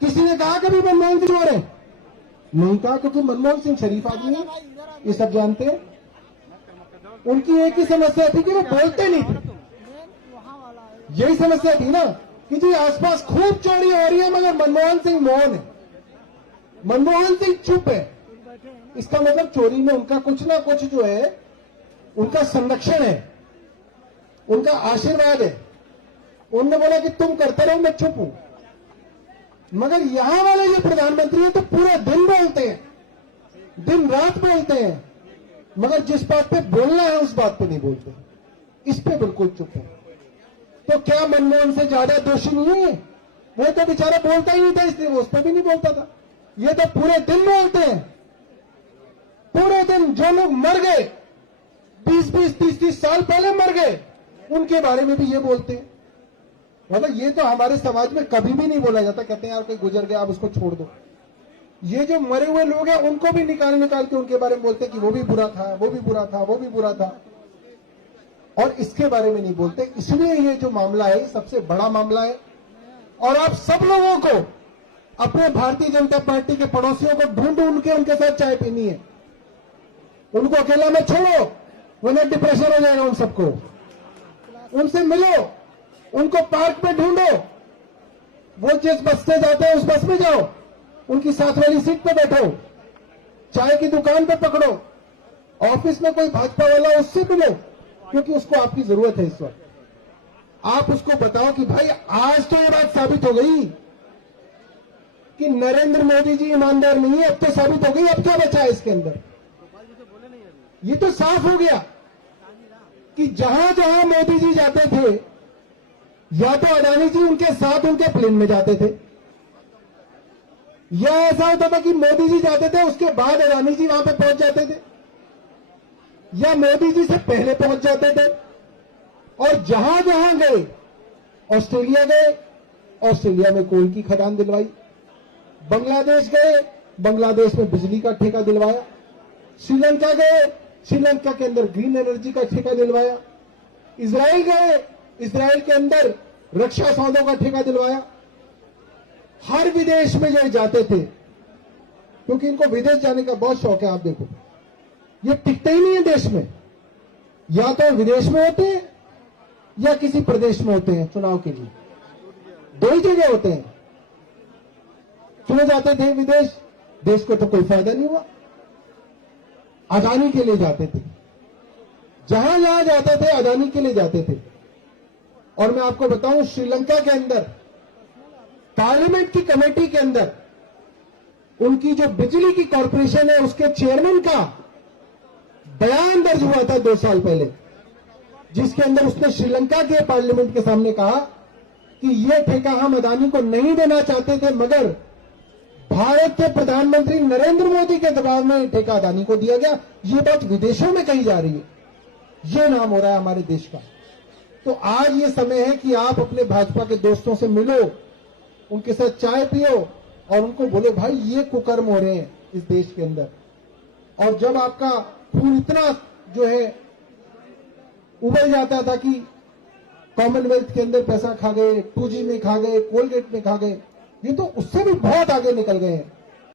किसी ने कहा कभी मनमोहन सिंह चोर है? नहीं कहा, क्योंकि मनमोहन सिंह शरीफ आदमी है, ये सब जानते हैं। उनकी एक ही समस्या थी कि वो बोलते नहीं थे। यही समस्या थी ना कि जी आसपास खूब चोरी हो रही है मगर मनमोहन सिंह मौन है, मनमोहन सिंह चुप है। इसका मतलब चोरी में उनका कुछ ना कुछ जो है, उनका संरक्षण है, उनका आशीर्वाद है। उन्होंने बोला कि तुम करते रहो, मैं चुप हूं। मगर यहां वाले जो प्रधानमंत्री हैं तो पूरे दिन बोलते हैं, दिन रात बोलते हैं, मगर जिस बात पे बोलना है उस बात पे नहीं बोलते, इस पे बिल्कुल चुप है। तो क्या मनमोहन से ज्यादा दोषी नहीं है? वो तो बेचारा बोलता ही नहीं था, इसलिए वो उस पर भी नहीं बोलता था। ये तो पूरे दिन बोलते हैं, पूरे दिन। जो लोग मर गए 20-20, 30-30 साल पहले मर गए, उनके बारे में भी ये बोलते हैं। मतलब ये तो हमारे समाज में कभी भी नहीं बोला जाता। कहते हैं यार कोई गुजर गया, आप उसको छोड़ दो। ये जो मरे हुए लोग हैं उनको भी निकाल के उनके बारे में बोलते हैं कि वो भी बुरा था, वो भी बुरा था, वो भी बुरा था, और इसके बारे में नहीं बोलते। इसलिए ये जो मामला है ये सबसे बड़ा मामला है। और आप सब लोगों को अपने भारतीय जनता पार्टी के पड़ोसियों को ढूंढ के उनके साथ चाय पीनी है। उनको अकेला में छोड़ो, वरना डिप्रेशन हो जाएगा उन सबको। उनसे मिलो, उनको पार्क में ढूंढो, वो जिस बस से जाते हैं उस बस में जाओ, उनकी साथ वाली सीट पे बैठो, चाय की दुकान पे पकड़ो, ऑफिस में कोई भाजपा वाला उससे मिलो, क्योंकि उसको आपकी जरूरत है इस वक्त। आप उसको बताओ कि भाई आज तो ये बात साबित हो गई कि नरेंद्र मोदी जी ईमानदार नहीं है। अब तो साबित हो गई, अब क्या बचा है इसके अंदर? ये तो साफ हो गया कि जहां जहां मोदी जी जाते थे, या तो अडानी जी उनके साथ उनके प्लेन में जाते थे, या ऐसा होता था कि मोदी जी जाते थे उसके बाद अडानी जी वहां पे पहुंच जाते थे, या मोदी जी से पहले पहुंच जाते थे। और जहां जहां गए, ऑस्ट्रेलिया गए, ऑस्ट्रेलिया में कोल की खदान दिलवाई, बांग्लादेश गए, बांग्लादेश में बिजली का ठेका दिलवाया, श्रीलंका गए, श्रीलंका के अंदर ग्रीन एनर्जी का ठेका दिलवाया, इजराइल गए, इजराइल के अंदर रक्षा सौदों का ठेका दिलवाया। हर विदेश में जो जाते थे, क्योंकि इनको विदेश जाने का बहुत शौक है। आप देखो ये टिकते ही नहीं है देश में, या तो विदेश में होते हैं या किसी प्रदेश में होते हैं चुनाव के लिए, दो ही जगह होते हैं। चुने जाते थे विदेश, देश को तो कोई फायदा नहीं हुआ, अडानी के लिए जाते थे, जहां जहां जाते थे अडानी के लिए जाते थे। और मैं आपको बताऊं, श्रीलंका के अंदर पार्लियामेंट की कमेटी के अंदर उनकी जो बिजली की कॉरपोरेशन है उसके चेयरमैन का बयान दर्ज हुआ था 2 साल पहले, जिसके अंदर उसने श्रीलंका के पार्लियामेंट के सामने कहा कि यह ठेका हम अडानी को नहीं देना चाहते थे, मगर भारत के प्रधानमंत्री नरेंद्र मोदी के दबाव में ठेका अडानी को दिया गया। ये बात विदेशों में कही जा रही है, ये नाम हो रहा है हमारे देश का। तो आज ये समय है कि आप अपने भाजपा के दोस्तों से मिलो, उनके साथ चाय पियो और उनको बोलो भाई ये कुकर्म हो रहे हैं इस देश के अंदर। और जब आपका खून इतना जो है उबल जाता था कि कॉमनवेल्थ के अंदर पैसा खा गए, 2G में खा गए, कोलगेट में खा गए, ये तो उससे भी बहुत आगे निकल गए हैं।